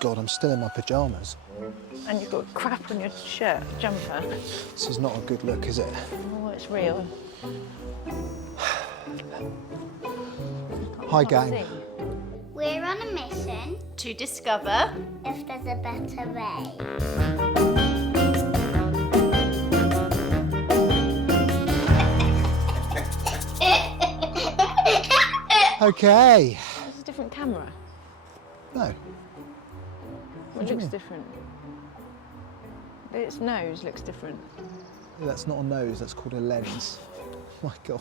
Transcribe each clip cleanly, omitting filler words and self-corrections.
God, I'm still in my pyjamas. And you've got crap on your shirt, jumper. This is not a good look, is it? Oh, it's real. Hi, gang. We're on a mission To discover. if there's a better way. Okay. It's a different camera. No. It looks different. Its nose looks different. That's not a nose, that's called a lens. My God.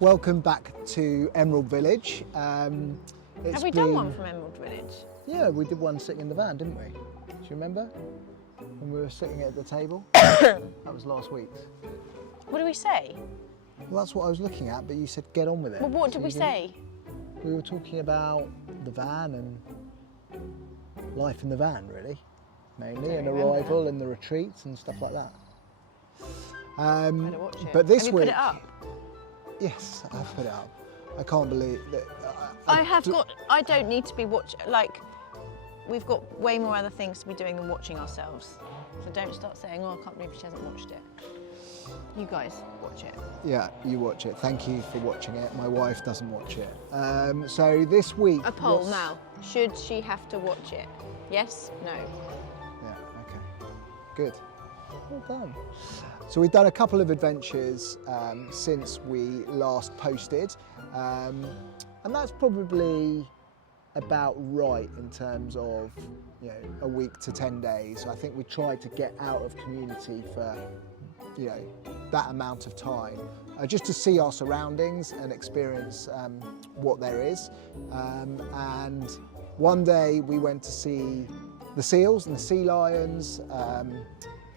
Welcome back to Emerald Village. Have we done one from Emerald Village? Yeah, we did one sitting in the van, didn't we? Do you remember? When we were sitting at the table? That was last week. What do we say? Well, that's what I was looking at, but you said get on with it. Well, what So did we you didn't- say? We were talking about the van and life in the van, really, mainly, Don't and remember. arrival and the retreats and stuff like that. Better watch it. But this Have you week, put it up? yes, I've put it up. I can't believe that. I don't need to be watching. Like, we've got way more other things to be doing than watching ourselves. So don't start saying, "Oh, I can't believe she hasn't watched it." You guys watch it. Yeah, you watch it. Thank you for watching it. My wife doesn't watch it. So this week. A poll now. Should she have to watch it? Yes? No? Yeah, okay. Good. Well done. So we've done a couple of adventures since we last posted. And that's probably about right in terms of, you know, a week to 10 days. I think we tried to get out of community for, you know, that amount of time, just to see our surroundings and experience what there is. And one day we went to see the seals and the sea lions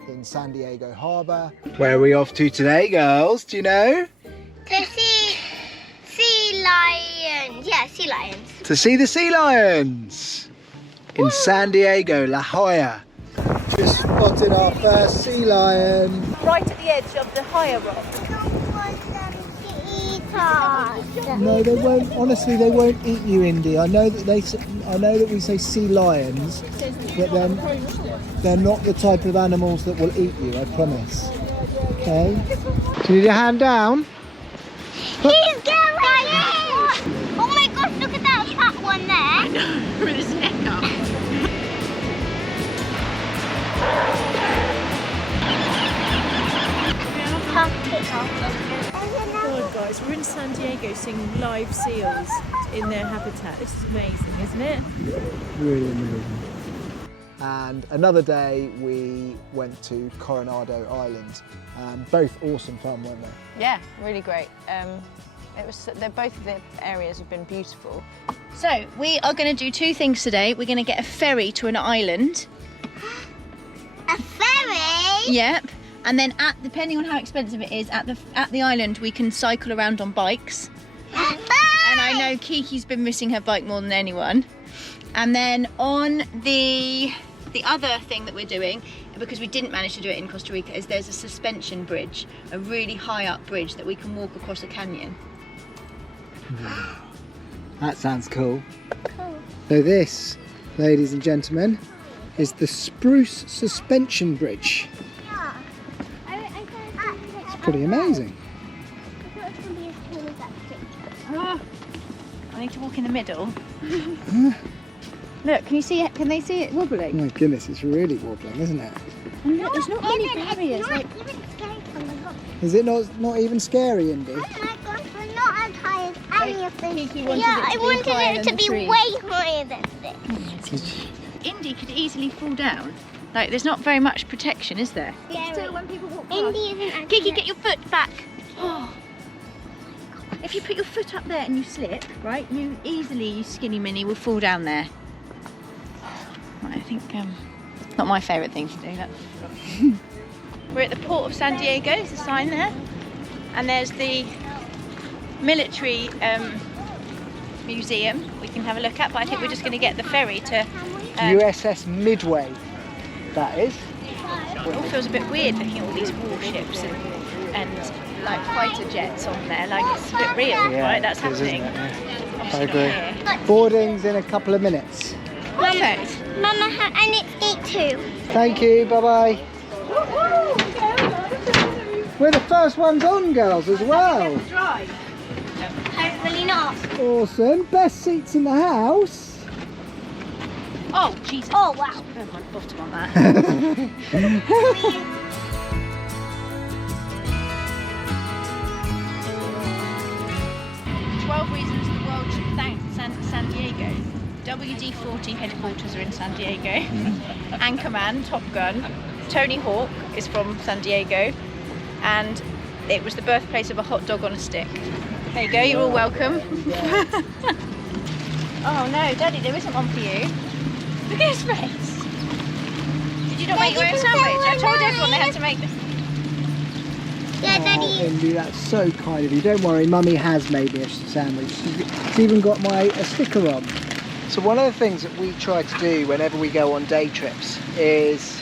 in San Diego Harbour. Where are we off to today, girls? Do you know? To see sea lions. Yeah, sea lions. To see the sea lions in San Diego, La Jolla. Just spotted our first sea lion. Right at the edge of the higher rock. Don't want them to eat us. No, they won't. Honestly, they won't eat you, Indy. I know that we say sea lions, but then they're not the type of animals that will eat you. I promise. Okay. Do you need a hand down? He's going in! Oh my gosh, look at that fat one there. With his neck up. Oh guys, we're in San Diego seeing live seals in their habitat. This is amazing, isn't it? Really amazing. And another day we went to Coronado Island. Both awesome fun, weren't they? Yeah, really great. Both of the areas have been beautiful. So we are going to do two things today. We're going to get a ferry to an island. A ferry? Yep. And then, depending on how expensive it is, at the island we can cycle around on bikes. And I know Kiki's been missing her bike more than anyone. And then on the other thing that we're doing, because we didn't manage to do it in Costa Rica, is there's a suspension bridge, a really high up bridge that we can walk across a canyon. That sounds cool. So this, ladies and gentlemen, is the Spruce Suspension Bridge. Yeah. It's pretty amazing. I need to walk in the middle. Look, can you see it? Can they see it wobbling? My goodness, it's really wobbling, isn't it? And look, there's not many barriers. It's Like, not even scary from the look. Is it not even scary, Indy? Oh my gosh, we're not as high as any of this. Kiki wanted Yeah, it to I be wanted higher it than to the be tree. way higher than this. Indy could easily fall down. Like, there's not very much protection, is there? Scary. When people walk Indy isn't as Kiki, get your foot back. Oh. If you put your foot up there and you slip, right, you skinny mini, will fall down there. Right, I think, not my favourite thing to do, that's for sure. We're at the port of San Diego, there's a sign there. And there's the military museum we can have a look at, but I think we're just going to get the ferry to... USS Midway, that is. It all feels a bit weird looking at all these warships and like fighter jets on there, like it's a bit real, right? That's it is, happening. isn't it? Yeah. I Obviously not agree. here. Boarding's in a couple of minutes. Perfect. Mama, I need to eat too. Thank you, bye-bye. We're the first ones on, girls, as well. Hopefully not. Awesome. Best seats in the house. Oh, Jesus. Oh, wow. Oh, my bottom on that. 12 reasons the world should thank San Diego. WD-40 headquarters are in San Diego. Anchorman, Top Gun. Tony Hawk is from San Diego. And it was the birthplace of a hot dog on a stick. There you go, you're all welcome. Oh no, Daddy, there isn't one for you. Look at his face. Did you not make your own sandwich? I told everyone they had to make this. Yeah, Oh, Daddy. Indy, that's so kind of you. Don't worry, Mummy has made me a sandwich. She's even got a sticker on. So one of the things that we try to do whenever we go on day trips is,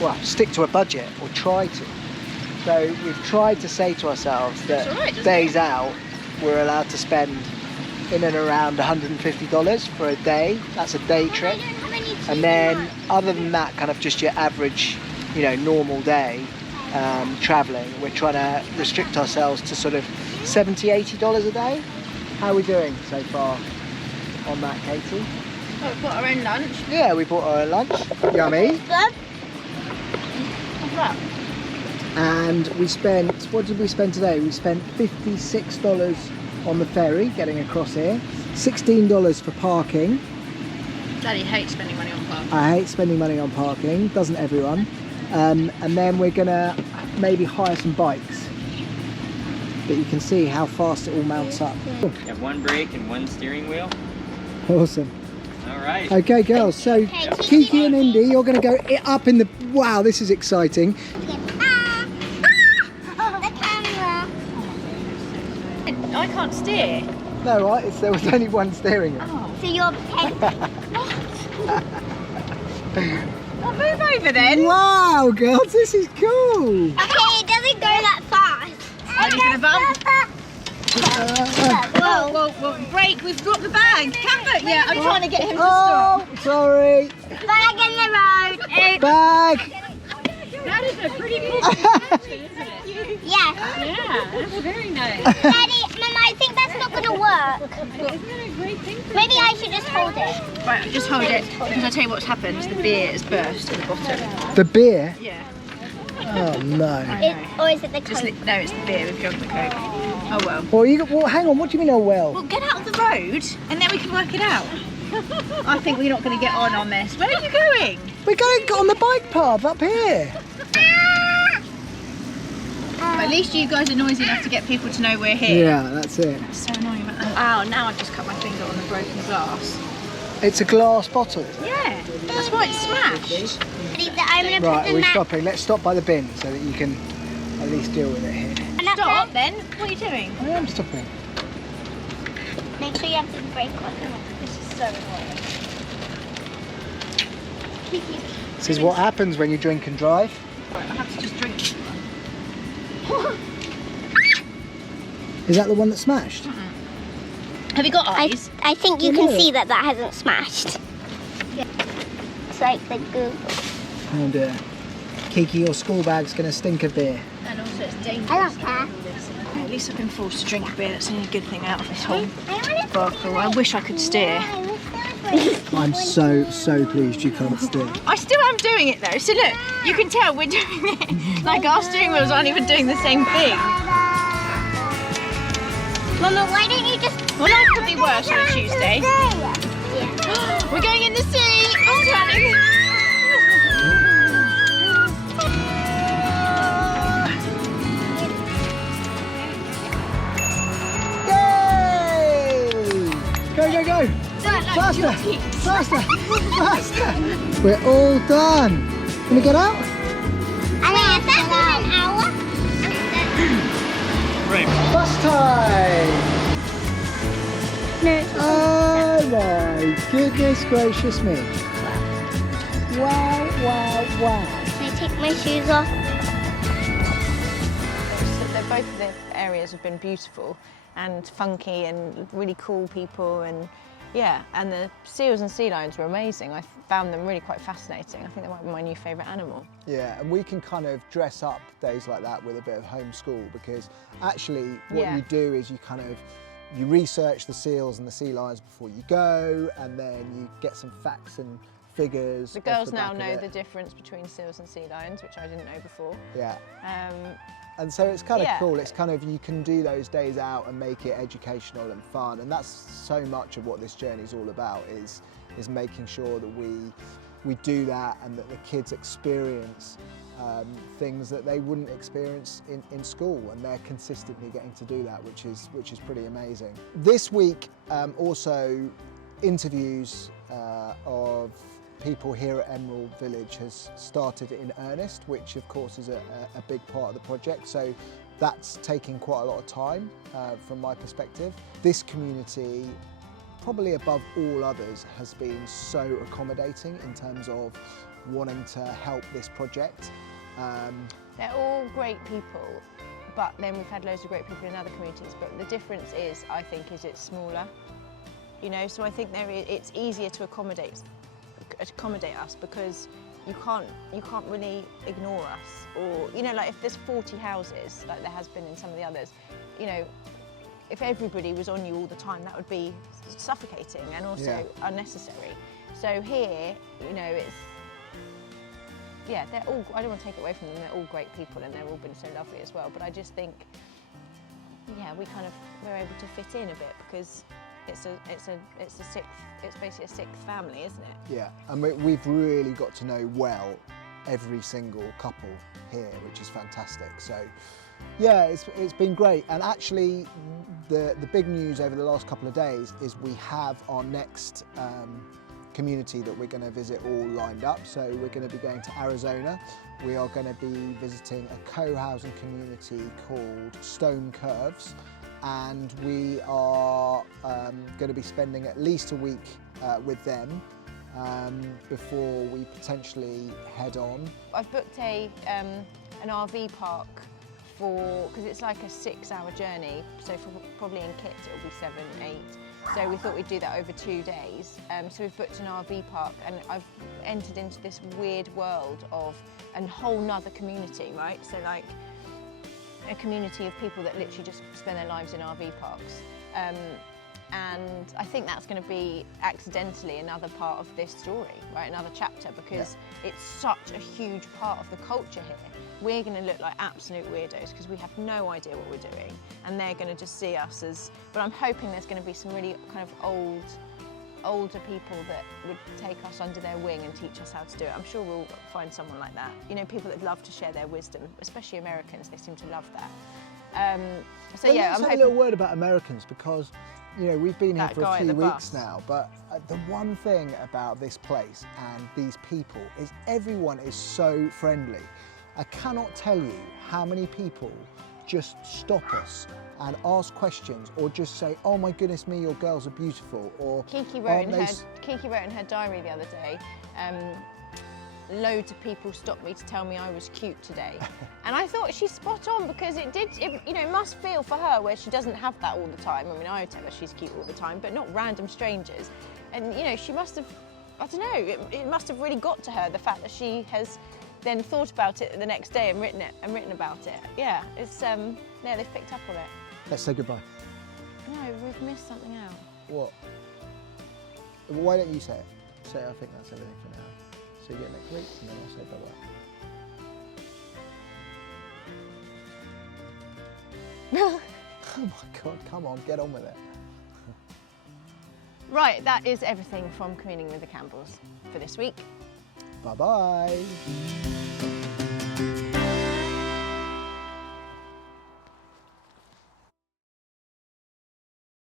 well, stick to a budget, or try to. So we've tried to say to ourselves that days out, we're allowed to spend in and around $150 for a day. That's a day trip. And then other than that, kind of just your average, normal day traveling, we're trying to restrict ourselves to sort of $70, $80 a day. How are we doing so far on that, Katie? Oh, we've got our own lunch. Yeah, we bought our own lunch. Yummy. What's that? And we spent, what did we spend today? We spent $56 on the ferry getting across here, $16 for parking. Daddy hates spending money on parking. I hate spending money on parking, doesn't everyone? And then we're gonna maybe hire some bikes. But you can see how fast it all mounts up. You have one brake and one steering wheel. Awesome. All right. Okay, girls, so Kiki and Indy, you're gonna go up in the, wow, this is exciting. The camera. I can't steer. No, right, there was only one steering wheel. Oh. So you're paying. I'll move over then. Wow, girls, this is cool. Okay, it doesn't go that fast. Ready for the bump? Whoa, break, we've dropped the bag. Camber, yeah, I'm trying to get him to stop. Oh, sorry. Bag in the road. Bag. That is a pretty cool isn't it? Yes. Yeah, that's very nice. Daddy, Mama, I think that's not going to work. Isn't it a great thing? Maybe I should just hold it. Right, just hold it, because I tell you what's happened, the beer has burst at the bottom. The beer? Yeah. Oh, no. Or is it the Just Coke? no, it's the beer, we've drunk the Coke. Oh well. Well, hang on, what do you mean, oh well? Well, get out of the road, and then we can work it out. I think we're not going to get on this. Where are you going? We're going on the bike path up here. At least you guys are noisy enough to get people to know we're here. Yeah, that's it. It's so annoying. Oh, now I've just cut my finger on the broken glass. It's a glass bottle. Yeah, that's why it's smashed. I'm going to Right, put we're the stopping. Let's stop by the bin so that you can at least deal with it here. Stop then. What are you doing? I am stopping. Make sure you have the brake on. This is so annoying. This is what happens when you drink and drive. Right, I have to just drink. Is that the one that smashed? Have you got eyes? I think you Oh, can no. see that hasn't smashed. Yeah. It's like the Google. Oh dear. Kiki, your school bag's going to stink of beer. And also it's dangerous. I don't care. At least I've been forced to drink a beer. That's the only good thing out of this whole debacle. I wish I could steer. I'm so pleased you can't steer. I still am doing it though. So look, you can tell we're doing it. Like our steering wheels aren't even doing the same thing. Mama, why don't you just... Well, life could be worse on a Tuesday. Yeah. We're going in the sea. I'm turning. Yay! Go, go, go! Faster! Faster! Faster! We're all done. Can we get out? I mean, if that's not an hour... Right. Bus time! No. Oh my goodness gracious me. Wow, wow, wow. Can I take my shoes off? Both of the areas have been beautiful and funky and really cool people, and Yeah, and the seals and sea lions were amazing. I found them really quite fascinating. I think they might be my new favourite animal. Yeah, and we can kind of dress up days like that with a bit of homeschool, because actually what Yeah. you do is you research the seals and the sea lions before you go, and then you get some facts and figures. The off girls the now back of know it. the difference between seals and sea lions, which I didn't know before. Yeah. Um, And so it's kind of Yeah. cool. It's kind of, you can do those days out and make it educational and fun. And that's so much of what this journey is all about, is making sure that we do that, and that the kids experience things that they wouldn't experience in school, and they're consistently getting to do that, which is pretty amazing. This week also interviews of people here at Emerald Village has started in earnest, which of course is a big part of the project. So that's taking quite a lot of time from my perspective. This community, probably above all others, has been so accommodating in terms of wanting to help this project. They're all great people, but then we've had loads of great people in other communities. But the difference is, I think, is it's smaller. You know, so I think it's easier to accommodate us, because you can't really ignore us. Or, you know, like if there's 40 houses, like there has been in some of the others, you know, if everybody was on you all the time, that would be suffocating and also unnecessary. So here, you know, they're all, I don't want to take it away from them, they're all great people and they've all been so lovely as well. But I just think, yeah, we're able to fit in a bit, because it's basically a sixth family, isn't it? Yeah, and we've really got to know well every single couple here, which is fantastic. So yeah, it's been great. And actually the big news over the last couple of days is we have our next community that we're going to visit all lined up. So we're going to be going to Arizona. We are going to be visiting a co-housing community called Stone Curves, and we are going to be spending at least a week with them before we potentially head on. I've booked an RV park because it's like a 6-hour journey, so probably in kits it'll be 7, 8. So we thought we'd do that over 2 days. So we've booked an RV park, and I've entered into this weird world of a whole nother community, right? So like a community of people that literally just spend their lives in RV parks. And I think that's going to be accidentally another part of this story, right? Another chapter, because it's such a huge part of the culture here. We're going to look like absolute weirdos because we have no idea what we're doing, and they're going to just see us as, but I'm hoping there's going to be some really kind of older people that would take us under their wing and teach us how to do it. I'm sure we'll find someone like that. You know, people that love to share their wisdom, especially Americans, they seem to love that. So Well, yeah, let's I'm have hoping. a little word about Americans, because you know we've been here That for guy a at few the weeks bus. now, but the one thing about this place and these people is everyone is so friendly. I cannot tell you how many people just stop us and ask questions, or just say, "Oh my goodness me, your girls are beautiful," or Kiki "Aren't wrote, they Kiki wrote in her diary the other day, loads of people stopped me to tell me I was cute today. And I thought she's spot on, because it you know, must feel for her where she doesn't have that all the time. I mean, I tell her she's cute all the time, but not random strangers. And you know, she must have, I don't know, it must have really got to her, the fact that she has then thought about it the next day and written about it. Yeah, it's yeah, they've picked up on it. Let's say goodbye. No, we've missed something out. What? Why don't you say it? Say, I think that's everything for now. See you next week, and then I'll say bye-bye. Oh my God, come on, get on with it. Right, that is everything from Communing with the Campbells for this week. Bye-bye.